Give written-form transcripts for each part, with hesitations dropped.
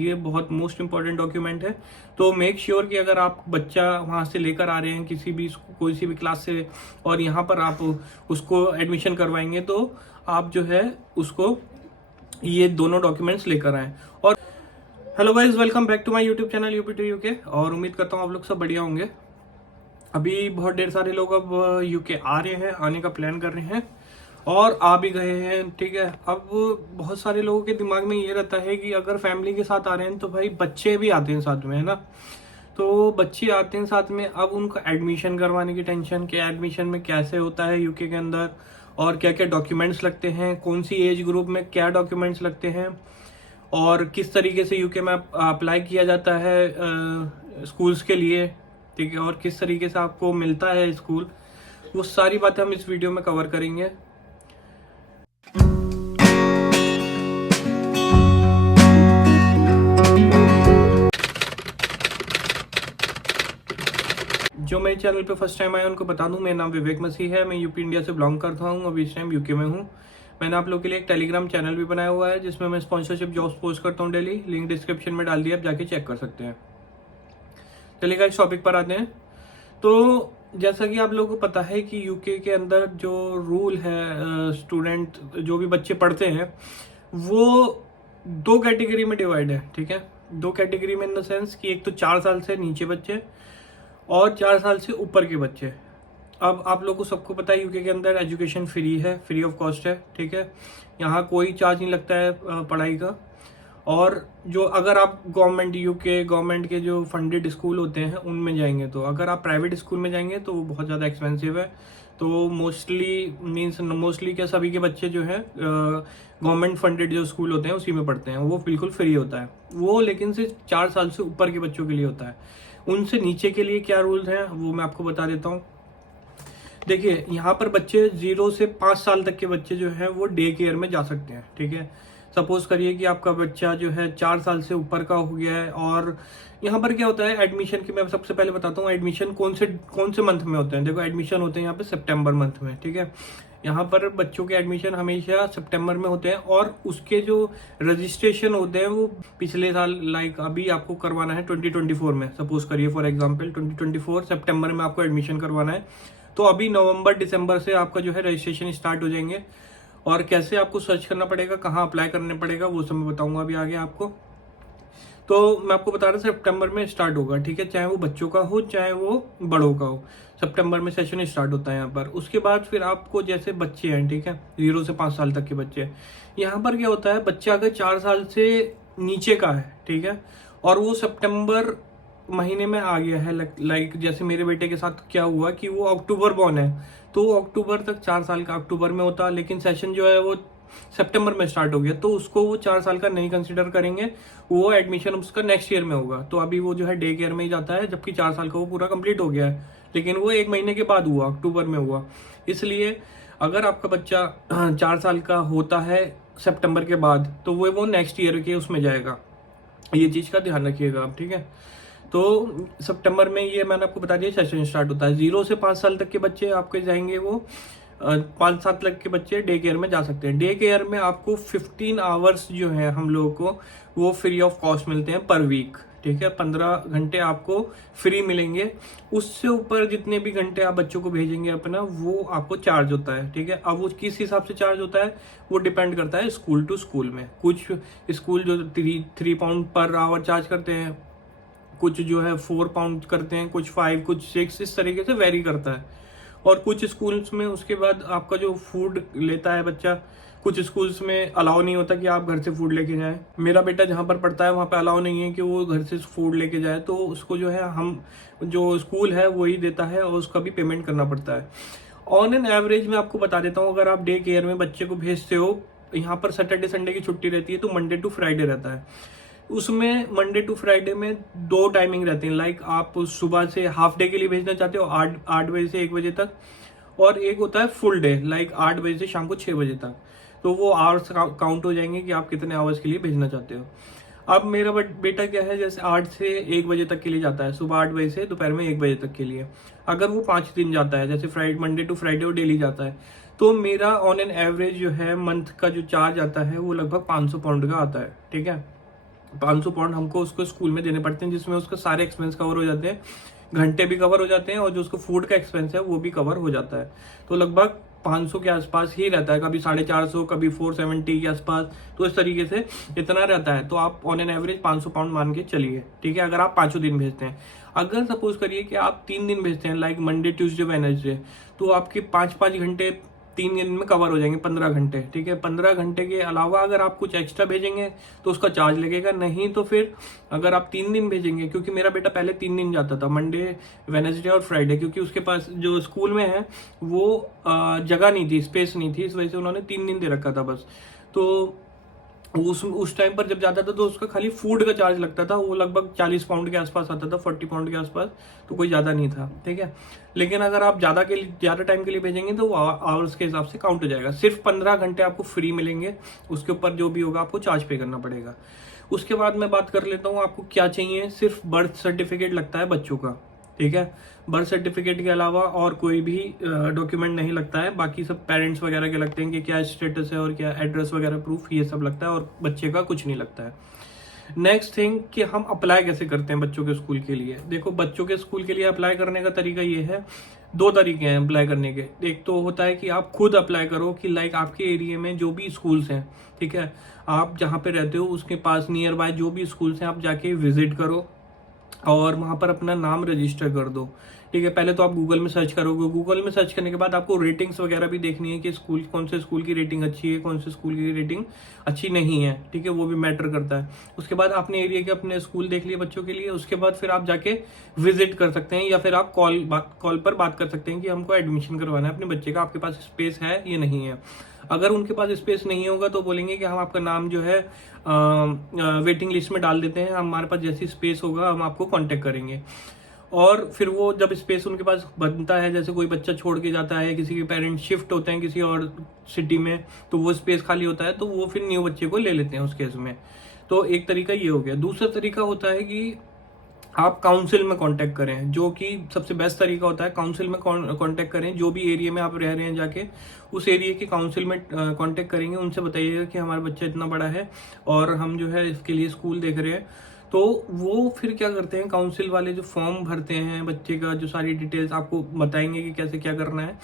ये बहुत most important document है। तो मेक श्योर कि अगर आप बच्चा वहाँ से लेकर आ रहे हैं कोई सी भी क्लास से और यहाँ पर आप उसको एडमिशन करवाएंगे तो आप जो है उसको ये दोनों डॉक्यूमेंट्स लेकर आएँ। और hello guys, welcome back to my YouTube channel UP to UK. और उम्मीद करता हूँ आप लोग सब बढ़िया होंगे। अभी बहुत ढेर सारे लोग अब यूके आ रहे हैं, आने का प्लान कर रहे हैं और आ भी गए हैं। ठीक है, अब बहुत सारे लोगों के दिमाग में ये रहता है कि अगर फैमिली के साथ आ रहे हैं तो भाई बच्चे भी आते हैं साथ में, है ना। तो बच्चे आते हैं साथ में, अब उनका एडमिशन करवाने की टेंशन कि एडमिशन में कैसे होता है यूके के अंदर और क्या क्या डॉक्यूमेंट्स लगते हैं, कौन सी एज ग्रुप में क्या डॉक्यूमेंट्स लगते हैं और किस तरीके से यूके में अप्लाई किया जाता है स्कूल्स के लिए। ठीक है, और किस तरीके से आपको मिलता है स्कूल, वो सारी बातें हम इस वीडियो में कवर करेंगे। जो मेरे चैनल पे फर्स्ट टाइम आए उनको बता दूं, मेरा नाम विवेक मसीह है। मैं यूपी इंडिया से बिलोंग करता हूं, अभी इस टाइम यूके में हूं। मैंने आप लोग के लिए एक टेलीग्राम चैनल भी बनाया हुआ है जिसमें मैं स्पॉन्सरशिप जॉब्स पोस्ट करता हूं डेली। लिंक डिस्क्रिप्शन में डाल दिया, आप जाके चेक कर सकते हैं। चलिए गाइस, टॉपिक पर आते हैं। तो जैसा कि आप लोगों को पता है कि यूके के अंदर जो रूल है, स्टूडेंट जो भी बच्चे पढ़ते हैं वो दो कैटेगरी में डिवाइड है। ठीक है, दो कैटेगरी में इन द सेंस कि एक तो 4 साल से नीचे बच्चे और 4 साल से ऊपर के बच्चे। अब आप लोगों को सबको पता है यूके के अंदर एजुकेशन फ्री है, फ्री ऑफ कॉस्ट है। ठीक है, यहाँ कोई चार्ज नहीं लगता है पढ़ाई का। और जो अगर आप गवर्नमेंट के जो फंडेड स्कूल होते हैं उनमें जाएंगे, तो अगर आप प्राइवेट स्कूल में जाएंगे तो वो बहुत ज़्यादा एक्सपेंसिव है। तो मोस्टली क्या सभी के बच्चे जो है गवर्नमेंट फंडेड जो स्कूल होते हैं उसी में पढ़ते हैं, वो बिल्कुल फ्री होता है वो। लेकिन सिर्फ 4 साल से ऊपर के बच्चों के लिए होता है। उनसे नीचे के लिए क्या रूल्स हैं वो मैं आपको बता देता हूँ। देखिए, यहाँ पर बच्चे 0 से 5 साल तक के बच्चे जो है वो डे केयर में जा सकते हैं। ठीक है, सपोज करिए कि आपका बच्चा जो है 4 साल से ऊपर का हो गया है। और यहाँ पर क्या होता है एडमिशन की मैं सबसे पहले बताता हूँ। एडमिशन कौन से मंथ में होते हैं। देखो, एडमिशन होते हैं यहाँ पे सितंबर मंथ में। ठीक है, यहाँ पर बच्चों के एडमिशन हमेशा सितंबर में होते हैं और उसके जो रजिस्ट्रेशन होते हैं वो पिछले साल लाइक अभी आपको करवाना है 2024 में। सपोज करिए फॉर एग्जांपल 2024 सितंबर में आपको एडमिशन करवाना है, तो अभी नवंबर दिसंबर से आपका जो है रजिस्ट्रेशन स्टार्ट हो जाएंगे। और कैसे आपको सर्च करना पड़ेगा, कहाँ अप्लाई करने पड़ेगा, वो सब मैं बताऊंगा अभी आगे आपको। तो मैं आपको बता रहा था सितंबर में स्टार्ट होगा। ठीक है, चाहे वो बच्चों का हो चाहे वो बड़ों का हो, सितंबर में सेशन स्टार्ट होता है यहाँ पर। उसके बाद फिर आपको जैसे बच्चे हैं, ठीक है, 0 से 5 साल तक के बच्चे, यहाँ पर क्या होता है बच्चा अगर 4 साल से नीचे का है, ठीक है, और वो सितंबर महीने में आ गया है, लाइक जैसे मेरे बेटे के साथ क्या हुआ कि वो अक्टूबर बॉर्न है, तो वो अक्टूबर तक 4 साल का अक्टूबर में होता, लेकिन सेशन जो है वो सितंबर में स्टार्ट हो गया, तो उसको वो 4 साल का नहीं कंसिडर करेंगे। वो एडमिशन उसका नेक्स्ट ईयर में होगा। तो अभी वो जो है डे केयर में ही जाता है, जबकि 4 साल का वो पूरा कंप्लीट हो गया है, लेकिन वो 1 महीने के बाद हुआ, अक्टूबर में हुआ। इसलिए अगर आपका बच्चा 4 साल का होता है सितंबर के बाद, तो वो नेक्स्ट ईयर के उसमें जाएगा। ये चीज का ध्यान रखिएगा आप। ठीक है, तो सितंबर में ये मैंने आपको बता दिया सेशन स्टार्ट होता है। 0 से 5 साल तक के बच्चे आपके जाएंगे, वो 5-7 लाख के बच्चे डे केयर में जा सकते हैं। डे केयर में आपको 15 आवर्स जो है हम लोगों को वो फ्री ऑफ कॉस्ट मिलते हैं पर वीक। ठीक है, 15 घंटे आपको फ्री मिलेंगे। उससे ऊपर जितने भी घंटे आप बच्चों को भेजेंगे अपना, वो आपको चार्ज होता है। ठीक है, अब वो किस हिसाब से चार्ज होता है वो डिपेंड करता है स्कूल टू स्कूल में। कुछ स्कूल जो 3 पाउंड पर आवर चार्ज करते हैं, कुछ जो है 4 पाउंड करते हैं, कुछ 5, कुछ 6, इस तरीके से वेरी करता है। और कुछ स्कूल्स में उसके बाद आपका जो फूड लेता है बच्चा, कुछ स्कूल्स में अलाउ नहीं होता कि आप घर से फूड लेके जाएं। मेरा बेटा जहाँ पर पढ़ता है वहाँ पे अलाउ नहीं है कि वो घर से फूड लेके जाए, तो उसको जो है हम जो स्कूल है वही देता है और उसका भी पेमेंट करना पड़ता है। ऑन एन एवरेज मैं आपको बता देता हूँ, अगर आप डे केयर में बच्चे को भेजते हो, यहाँ पर सैटरडे संडे की छुट्टी रहती है, तो मंडे टू फ्राइडे रहता है। उसमें मंडे टू फ्राइडे में 2 टाइमिंग रहती है। लाइक आप सुबह से हाफ डे के लिए भेजना चाहते हो 8 बजे से 1 बजे तक, और एक होता है फुल डे, लाइक 8 बजे से शाम को 6 बजे तक। तो वो आवर्स काउंट हो जाएंगे कि आप कितने आवर्स के लिए भेजना चाहते हो। अब मेरा बेटा क्या है, जैसे 8 से 1 बजे तक के लिए जाता है, सुबह 8 बजे से दोपहर में 1 बजे तक के लिए। अगर वो 5 दिन जाता है, जैसे मंडे टू फ्राइडे वो डेली जाता है, तो मेरा ऑन एन एवरेज जो है मंथ का जो चार्ज आता है वो लगभग 500 पाउंड का आता है। ठीक है, £500 हमको उसको स्कूल में देने पड़ते हैं, जिसमें उसके सारे एक्सपेंस कवर हो जाते हैं, घंटे भी कवर हो जाते हैं और जो उसको फूड का एक्सपेंस है वो भी कवर हो जाता है। तो लगभग 500 के आसपास ही रहता है, कभी 450, कभी 470 के आसपास, तो इस तरीके से इतना रहता है। तो आप ऑन एन एवरेज £500 मान के चलिए, ठीक है, अगर आप 5 दिन भेजते हैं। अगर सपोज करिए कि आप 3 दिन भेजते हैं, लाइक मंडे, ट्यूसडे, वेडनेसडे, तो आपके 5-5 घंटे 3 दिन में कवर हो जाएंगे, 15 घंटे, ठीक है। 15 घंटे के अलावा अगर आप कुछ एक्स्ट्रा भेजेंगे तो उसका चार्ज लगेगा, नहीं तो फिर अगर आप 3 दिन भेजेंगे, क्योंकि मेरा बेटा पहले 3 दिन जाता था, मंडे, वेडनेसडे और फ्राइडे, क्योंकि उसके पास जो स्कूल में है वो जगह नहीं थी, स्पेस नहीं थी, इस वजह से उन्होंने 3 दिन दे रखा था बस। तो उस टाइम पर जब जाता था तो उसका खाली फूड का चार्ज लगता था, वो लगभग £40 के आसपास आता था, £40 के आसपास, तो कोई ज़्यादा नहीं था, ठीक है। लेकिन अगर आप ज़्यादा टाइम के लिए भेजेंगे तो वो आवर्स के हिसाब से काउंट हो जाएगा। सिर्फ 15 घंटे आपको फ्री मिलेंगे, उसके ऊपर जो भी होगा आपको चार्ज पे करना पड़ेगा। उसके बाद मैं बात कर लेता हूँ आपको क्या चाहिए। सिर्फ बर्थ सर्टिफिकेट लगता है बच्चों का, ठीक है। बर्थ सर्टिफिकेट के अलावा और कोई भी डॉक्यूमेंट नहीं लगता है। बाकी सब पेरेंट्स वगैरह के लगते हैं कि क्या स्टेटस है और क्या एड्रेस वगैरह प्रूफ, ये सब लगता है, और बच्चे का कुछ नहीं लगता है। नेक्स्ट थिंग कि हम अप्लाई कैसे करते हैं बच्चों के स्कूल के लिए। देखो, बच्चों के स्कूल के लिए अप्लाई करने का तरीका ये है, 2 तरीके हैं अप्लाई करने के। एक तो होता है कि आप खुद अप्लाई करो, कि लाइक आपके एरिया में जो भी स्कूल्स हैं, ठीक है, आप जहाँ पे रहते हो उसके पास नियर बाय जो भी स्कूल्स हैं आप जाके विजिट करो और वहाँ पर अपना नाम रजिस्टर कर दो, ठीक है। पहले तो आप गूगल में सर्च करोगे, गूगल में सर्च करने के बाद आपको रेटिंग्स वगैरह भी देखनी है कि स्कूल, कौन से स्कूल की रेटिंग अच्छी है, कौन से स्कूल की रेटिंग अच्छी नहीं है, ठीक है, वो भी मैटर करता है। उसके बाद आपने एरिया के अपने स्कूल देख लिए बच्चों के लिए, उसके बाद फिर आप जाके विजिट कर सकते हैं, या फिर आप कॉल पर बात कर सकते हैं कि हमको एडमिशन करवाना है अपने बच्चे का, आपके पास स्पेस है या नहीं है। अगर उनके पास स्पेस नहीं होगा तो बोलेंगे कि हम आपका नाम जो है वेटिंग लिस्ट में डाल देते हैं, हमारे पास जैसी स्पेस होगा हम आपको कांटेक्ट करेंगे। और फिर वो जब स्पेस उनके पास बनता है, जैसे कोई बच्चा छोड़ के जाता है, किसी के पेरेंट्स शिफ्ट होते हैं किसी और सिटी में, तो वो स्पेस खाली होता है, तो वो फिर न्यू बच्चे को ले लेते हैं उस केस में। तो एक तरीका ये हो गया। दूसरा तरीका होता है कि आप काउंसिल में कांटेक्ट करें, जो कि सबसे बेस्ट तरीका होता है। काउंसिल में कांटेक्ट करें, जो भी एरिया में आप रह रहे हैं, जाके उस एरिया के काउंसिल में कांटेक्ट करेंगे, उनसे बताइएगा कि हमारा बच्चा इतना बड़ा है और हम जो है इसके लिए स्कूल देख रहे हैं। तो वो फिर क्या करते हैं, काउंसिल वाले जो फॉर्म भरते हैं बच्चे का, जो सारी डिटेल्स आपको बताएंगे कि कैसे क्या करना है,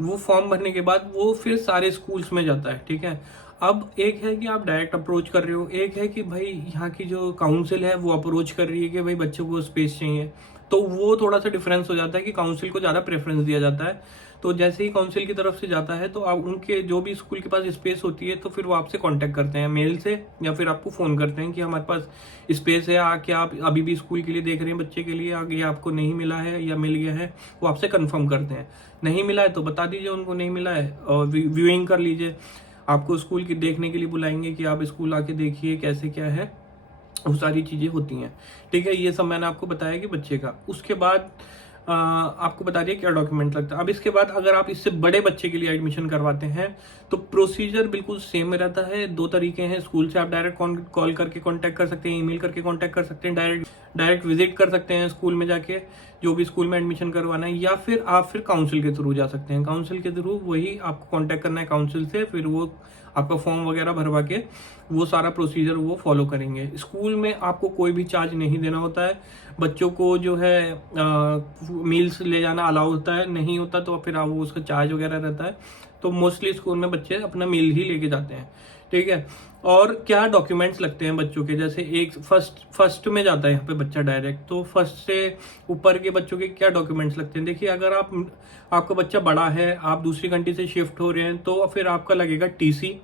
वो फॉर्म भरने के बाद वो फिर सारे स्कूल्स में जाता है, ठीक है। अब एक है कि आप डायरेक्ट अप्रोच कर रहे हो, एक है कि भाई यहाँ की जो काउंसिल है वो अप्रोच कर रही है कि भाई बच्चों को स्पेस चाहिए, तो वो थोड़ा सा डिफरेंस हो जाता है कि काउंसिल को ज़्यादा प्रेफरेंस दिया जाता है। तो जैसे ही काउंसिल की तरफ से जाता है तो आप उनके जो भी स्कूल के पास स्पेस होती है तो फिर वो आपसे कांटेक्ट करते हैं मेल से, या फिर आपको फ़ोन करते हैं कि हमारे पास स्पेस है, आके आप अभी भी स्कूल के लिए देख रहे हैं बच्चे के लिए, आगे आपको नहीं मिला है या मिल गया है, वो आपसे कंफर्म करते हैं। नहीं मिला है तो बता दीजिए उनको नहीं मिला है, और व्यूइंग कर लीजिए। आपको स्कूल की देखने के लिए बुलाएंगे कि आप स्कूल आके देखिए कैसे क्या है, वो सारी चीज़ें होती हैं, ठीक है। ये सब मैंने आपको बताया कि बच्चे का। उसके बाद आपको बता दिया क्या डॉक्यूमेंट लगता है। अब इसके बाद अगर आप इससे बड़े बच्चे के लिए एडमिशन करवाते हैं तो प्रोसीजर बिल्कुल सेम रहता है। 2 तरीके हैं, स्कूल से आप डायरेक्ट कॉल करके कांटेक्ट कर सकते हैं, ईमेल करके कांटेक्ट कर सकते हैं, डायरेक्ट विजिट कर सकते हैं स्कूल में जाके, जो भी स्कूल में एडमिशन करवाना है, या फिर आप फिर काउंसिल के थ्रू जा सकते हैं। काउंसिल के थ्रू वही आपको कांटेक्ट करना है काउंसिल से, फिर वो आपका फॉर्म वगैरह भरवा के वो सारा प्रोसीजर वो फॉलो करेंगे। स्कूल में आपको कोई भी चार्ज नहीं देना होता है। बच्चों को जो है मील्स ले जाना अलाउ होता है, नहीं होता तो फिर आप वो उसका चार्ज वगैरह रहता है। तो मोस्टली स्कूल में बच्चे अपना मील ही लेके जाते हैं, ठीक है। और क्या डॉक्यूमेंट्स लगते हैं बच्चों के, जैसे एक फर्स्ट में जाता है यहाँ पे बच्चा डायरेक्ट, तो फर्स्ट से ऊपर के बच्चों के क्या डॉक्यूमेंट्स लगते हैं। देखिए, अगर आपका बच्चा बड़ा है, आप दूसरी कंट्री से शिफ्ट हो रहे हैं, तो फिर आपका लगेगा टीसी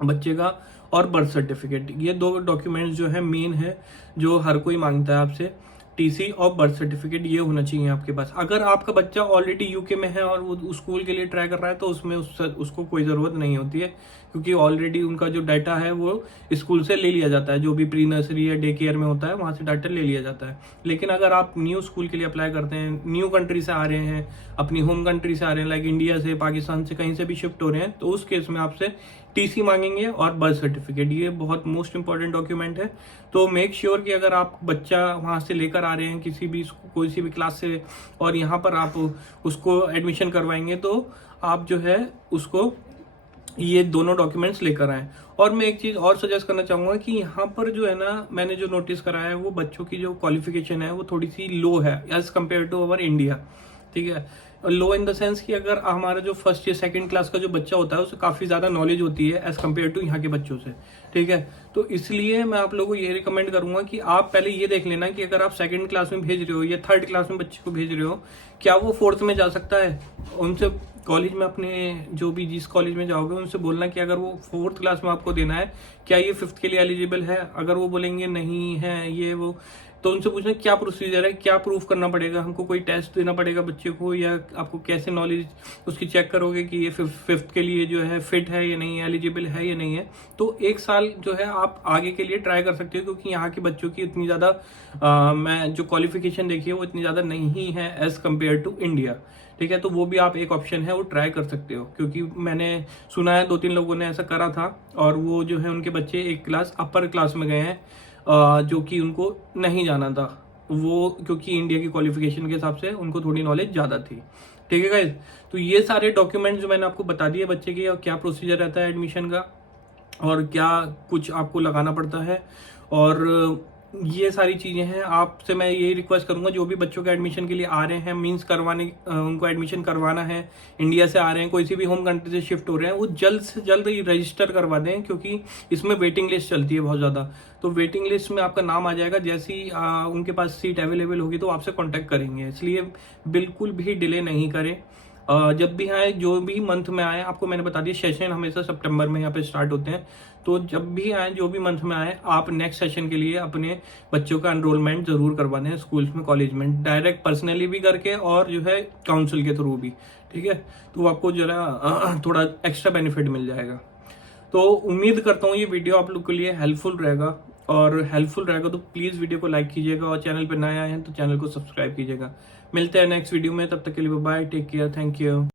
बच्चे का और बर्थ सर्टिफिकेट। ये 2 डॉक्यूमेंट्स जो है मेन है, जो हर कोई मांगता है आपसे। टीसी और बर्थ सर्टिफिकेट ये होना चाहिए आपके पास। अगर आपका बच्चा ऑलरेडी यूके में है और वो स्कूल के लिए ट्राई कर रहा है तो उसमें उसको कोई ज़रूरत नहीं होती है, क्योंकि ऑलरेडी उनका जो डाटा है वो स्कूल से ले लिया जाता है, जो भी प्री नर्सरी या डे केयर में होता है वहाँ से डाटा ले लिया जाता है। लेकिन अगर आप न्यू स्कूल के लिए अप्लाई करते हैं, न्यू कंट्री से आ रहे हैं, अपनी होम कंट्री से आ रहे हैं, लाइक इंडिया से, पाकिस्तान से, कहीं से भी शिफ्ट हो रहे हैं, तो उस केस में आपसे टीसी मांगेंगे और बर्थ सर्टिफिकेट। ये बहुत मोस्ट इंपॉर्टेंट डॉक्यूमेंट है। तो मेक श्योर कि अगर आप बच्चा वहाँ से लेकर आ रहे हैं कोई सी भी क्लास से, और यहाँ पर आप उसको एडमिशन करवाएंगे, तो आप जो है उसको ये दोनों डॉक्यूमेंट्स लेकर आए। और मैं एक चीज़ और सजेस्ट करना चाहूँगा कि यहाँ पर जो है ना, मैंने जो नोटिस करा है वो बच्चों की जो क्वालिफिकेशन है वो थोड़ी सी लो है as compare to our India. ठीक है, लो इन द सेंस कि अगर हमारा जो फर्स्ट या सेकंड क्लास का जो बच्चा होता है उसे काफ़ी ज़्यादा नॉलेज होती है एज कम्पेयर टू यहाँ के बच्चों से। ठीक है, तो इसलिए मैं आप लोगों को ये रिकमेंड करूंगा कि आप पहले ये देख लेना कि अगर आप सेकंड क्लास में भेज रहे हो या थर्ड क्लास में बच्चे को भेज रहे हो, क्या वो फोर्थ में जा सकता है। उनसे कॉलेज में, अपने जो भी जिस कॉलेज में जाओगे उनसे बोलना कि अगर वो फोर्थ क्लास में आपको देना है, क्या ये फिफ्थ के लिए एलिजिबल है। अगर वो बोलेंगे नहीं है ये वो, तो उनसे पूछना क्या प्रोसीजर है, क्या प्रूफ करना पड़ेगा, हमको कोई टेस्ट देना पड़ेगा बच्चे को, या आपको कैसे नॉलेज उसकी चेक करोगे कि ये फिफ्थ के लिए जो है फिट है या नहीं है, एलिजिबल है या नहीं है। तो एक साल जो है आप आगे के लिए ट्राई कर सकते हो, क्योंकि यहाँ के बच्चों की इतनी ज़्यादा मैं जो क्वालिफिकेशन देखी है वो इतनी ज़्यादा नहीं है एज कम्पेयर टू इंडिया। ठीक है, तो वो भी आप एक ऑप्शन है वो ट्राई कर सकते हो, क्योंकि मैंने सुना है 2-3 लोगों ने ऐसा करा था और वो जो है उनके बच्चे एक क्लास अपर क्लास में गए हैं, जो कि उनको नहीं जाना था वो, क्योंकि इंडिया की क्वालिफिकेशन के हिसाब से उनको थोड़ी नॉलेज ज़्यादा थी। ठीक है गाइस, तो ये सारे डॉक्यूमेंट्स जो मैंने आपको बता दिए बच्चे के, और क्या प्रोसीजर रहता है एडमिशन का और क्या कुछ आपको लगाना पड़ता है, और ये सारी चीज़ें हैं। आपसे मैं यही रिक्वेस्ट करूंगा, जो भी बच्चों के एडमिशन के लिए आ रहे हैं, मींस करवाने उनको एडमिशन करवाना है, इंडिया से आ रहे हैं, कोई सी भी होम कंट्री से शिफ्ट हो रहे हैं, वो जल्द से जल्द ही रजिस्टर करवा दें, क्योंकि इसमें वेटिंग लिस्ट चलती है बहुत ज़्यादा। तो वेटिंग लिस्ट में आपका नाम आ जाएगा, जैसे ही उनके पास सीट अवेलेबल होगी तो आपसे कॉन्टैक्ट करेंगे। इसलिए बिल्कुल भी डिले नहीं करें। जब भी आए, जो भी मंथ में आए, आपको मैंने बता दिया सेशन हमेशा सितंबर में यहाँ पे स्टार्ट होते हैं, तो जब भी आए, जो भी मंथ में आए, आप नेक्स्ट सेशन के लिए अपने बच्चों का एनरोलमेंट जरूर करवा दें स्कूल्स में, कॉलेज में, डायरेक्ट पर्सनली भी करके और जो है काउंसिल के थ्रू भी। ठीक है, तो आपको जरा थोड़ा एक्स्ट्रा बेनिफिट मिल जाएगा। तो उम्मीद करता हूँ ये वीडियो आप लोग के लिए हेल्पफुल रहेगा, और हेल्पफुल रहेगा तो प्लीज़ वीडियो को लाइक कीजिएगा, और चैनल पर नए आए हैं तो चैनल को सब्सक्राइब कीजिएगा। मिलते हैं नेक्स्ट वीडियो में, तब तक के लिए bye, take care, thank you.